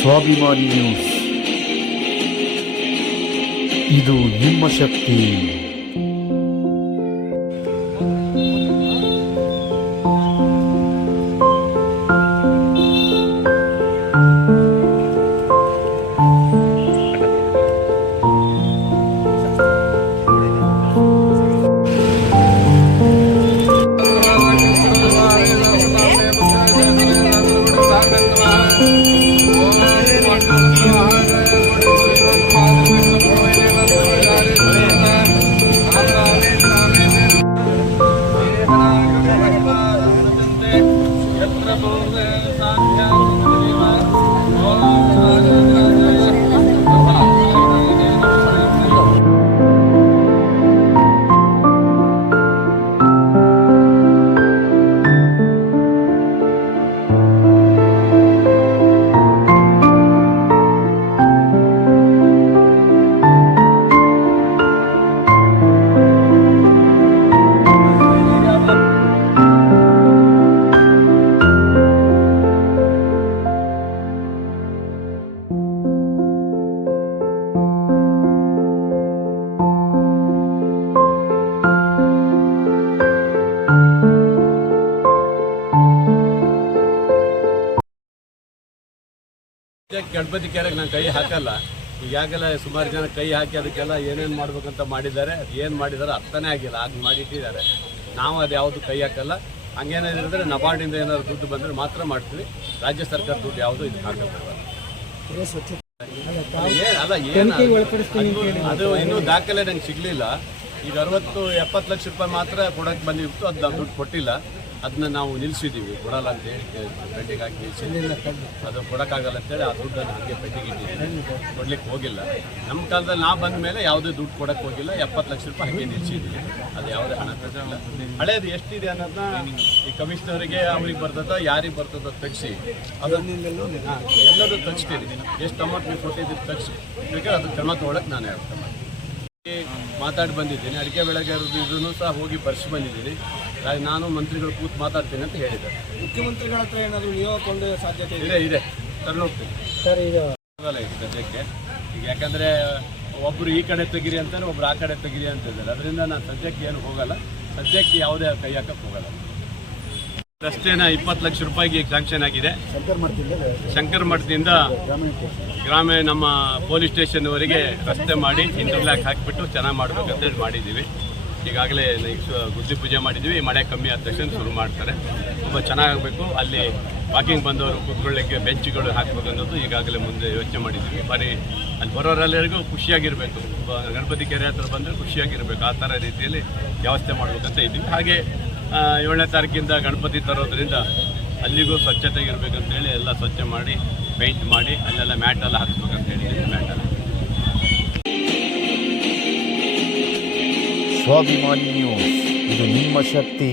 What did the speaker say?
ಸ್ವಾಭಿಮಾನಿ ನ್ಯೂಸ್, ಇದು ನಿಮ್ಮ ಶಕ್ತಿ. ಗಣಪತಿ ಕೆರೆಗೆ ನಾನು ಕೈ ಹಾಕಲ್ಲ. ಈಗಾಗಲೇ ಸುಮಾರು ಜನ ಕೈ ಹಾಕಿ ಅದಕ್ಕೆಲ್ಲ ಏನೇನು ಮಾಡ್ಬೇಕಂತ ಮಾಡಿದ್ದಾರೆ. ಅದು ಏನು ಮಾಡಿದ್ದಾರೆ ಅರ್ಥನೇ ಆಗಿಲ್ಲ, ಹಾಗೆ ಮಾಡಿಟ್ಟಿದ್ದಾರೆ. ನಾವು ಅದು ಯಾವುದು ಕೈ ಹಾಕಲ್ಲ. ಹಂಗೇನಾದ್ರೆ ನಬಾರ್ಡಿಂದ ಏನಾದ್ರು ದುಡ್ಡು ಬಂದರೆ ಮಾತ್ರ ಮಾಡ್ತೀವಿ. ರಾಜ್ಯ ಸರ್ಕಾರ ದುಡ್ಡು ಯಾವುದು ಇದಕ್ಕೆ ಹಾಕಲ್ಲ. ಅದು ಇನ್ನೂ ದಾಖಲೆ ನಂಗೆ ಸಿಗಲಿಲ್ಲ. ಈಗ 60-70 ಲಕ್ಷ ರೂಪಾಯಿ ಮಾತ್ರ ಕೊಡೋಕ್ಕೆ ಬಂದಿತ್ತು, ಅದು ದುಡ್ಡು ಕೊಟ್ಟಿಲ್ಲ. ಅದನ್ನ ನಾವು ನಿಲ್ಲಿಸಿದ್ದೀವಿ, ಕೊಡಲ್ಲ ಅಂತೇಳಿ ಪೆಂಡಿಂಗ್ ಹಾಕಿ ನಿಲ್ಲಿಸಿಲ್ಲ. ಅದು ಕೊಡೋಕ್ಕಾಗಲ್ಲ ಅಂತೇಳಿ ಆ ದುಡ್ಡನ್ನು ಹಾಗೆ ಪೆಂಡಿಂಗ್ ಇಟ್ಟಿದ್ದೀವಿ, ಕೊಡ್ಲಿಕ್ಕೆ ಹೋಗಿಲ್ಲ. ನಮ್ಮ ಕಾಲದಲ್ಲಿ ನಾವು ಬಂದ ಮೇಲೆ ಯಾವುದೇ ದುಡ್ಡು ಕೊಡೋಕ್ಕೆ ಹೋಗಿಲ್ಲ. 70 ಲಕ್ಷ ರೂಪಾಯಿ ಹಾಗೆ ನಿಲ್ಲಿಸಿದ್ದೀವಿ. ಅದು ಯಾವುದೇ ಹಣ ತೆಗೆದಿಲ್ಲ. ಹಳೇದು ಎಷ್ಟಿದೆ ಅನ್ನೋದನ್ನ ಈ ಕಮಿಷನರಿಗೆ ಅವ್ರಿಗೆ ಬರ್ತದೋ ಯಾರಿಗೆ ಬರ್ತದೋ ತೆಗಿಸಿ ಅದನ್ನೆಲ್ಲೂ ಎಲ್ಲರೂ ತೆಗಿಸ್ತೀರಿ. ಎಷ್ಟು ಅಮೌಂಟ್ ನೀವು ಕೊಟ್ಟಿದ್ದೀರಿ ತೆಗಿಸಿ, ಬೇಕಾದ್ರೆ ಅದು ಕ್ರಮ ತೊಗೊಳಕ್ಕೆ ನಾನು ಹೇಳ್ತೇನೆ. ಮಾತಾಡಿ ಬಂದಿದ್ದೀನಿ. ಅಡಿಕೆ ಬೆಳೆಗಾರರು ಸಹ ಹೋಗಿ ಬರ್ಸಿ ಬಂದಿದ್ದೀನಿ. ನಾನು ಮಂತ್ರಿಗಳು ಕೂತು ಮಾತಾಡ್ತೀನಿ ಅಂತ ಹೇಳಿದ್ದಾರೆ. ಮುಖ್ಯಮಂತ್ರಿಗಳ ಹತ್ರ ಏನಾದರೂ ನಿಯೋಗಕ್ಕೆ ಸಾಧ್ಯತೆ ಇದೆ ತರಲೋಗ್ತೀನಿ ಸರ್. ಈಗ ಹೋಗಲ್ಲ ಈಗ ಸದ್ಯಕ್ಕೆ. ಈಗ ಯಾಕಂದರೆ ಒಬ್ಬರು ಈ ಕಡೆ ತೆಗಿರಿ ಅಂತಾರೆ, ಒಬ್ರು ಆ ಕಡೆ ತೆಗಿರಿ ಅಂತಿದ್ದಾರೆ. ಅದರಿಂದ ನಾನು ಸದ್ಯಕ್ಕೆ ಏನು ಹೋಗಲ್ಲ. ಸದ್ಯಕ್ಕೆ ಯಾವುದೇ ಕೈ ಹಾಕಕ್ಕೆ ಹೋಗಲ್ಲ. ರಸ್ತೆನ 20 ಲಕ್ಷ ರೂಪಾಯಿಗೆ ಸ್ಯಾಂಕ್ಷನ್ ಆಗಿದೆ. ಶಂಕರ್ ಮಠದಿಂದ ಗ್ರಾಮೀಣ ನಮ್ಮ ಪೊಲೀಸ್ ಸ್ಟೇಷನ್ವರೆಗೆ ರಸ್ತೆ ಮಾಡಿ ಇಂಟರ್ಲಾಕ್ ಹಾಕಿಬಿಟ್ಟು ಚೆನ್ನಾಗಿ ಮಾಡಬೇಕಂತೇಳಿ ಮಾಡಿದ್ದೀವಿ. ಈಗಾಗಲೇ ಗುದ್ದಿ ಪೂಜೆ ಮಾಡಿದ್ವಿ. ಮಳೆ ಕಮ್ಮಿ ಆದ ತಕ್ಷಣ ಶುರು ಮಾಡ್ತಾರೆ. ತುಂಬ ಚೆನ್ನಾಗಬೇಕು. ಅಲ್ಲಿ ವಾಕಿಂಗ್ ಬಂದವರು ಕೂತ್ಕೊಳ್ಳಿಕ್ಕೆ ಬೆಂಚ್ಗಳು ಹಾಕಬೇಕು ಅನ್ನೋದು ಈಗಾಗಲೇ ಮುಂದೆ ಯೋಚನೆ ಮಾಡಿದ್ವಿ. ಬರೀ ಅಲ್ಲಿ ಬರೋರೆಲ್ಲರಿಗೂ ಖುಷಿಯಾಗಿರಬೇಕು. ಗಣಪತಿ ಕೆರೆ ಹತ್ರ ಬಂದರೆ ಖುಷಿಯಾಗಿರಬೇಕು. ಆ ಥರ ರೀತಿಯಲ್ಲಿ ವ್ಯವಸ್ಥೆ ಮಾಡಬೇಕಂತ ಇದ್ವಿ. ಹಾಗೆ 7ನೇ ತಾರೀಕಿಂದ ಗಣಪತಿ ತರೋದ್ರಿಂದ ಅಲ್ಲಿಗೂ ಸ್ವಚ್ಛತೆಗಿರ್ಬೇಕಂತೇಳಿ ಎಲ್ಲ ಸ್ವಚ್ಛ ಮಾಡಿ ಪೇಂಟ್ ಮಾಡಿ ಅಲ್ಲೆಲ್ಲ ಮ್ಯಾಟೆಲ್ಲ ಹಾಕ್ಸ್ಬೇಕಂತ ಹೇಳಿದ್ದೀವಿ. ಮ್ಯಾಟೆಲ್ಲ ಸ್ವಾಭಿಮಾನಿ ನ್ಯೂಸ್, ಇದು ನಿಮ್ಮ ಶಕ್ತಿ.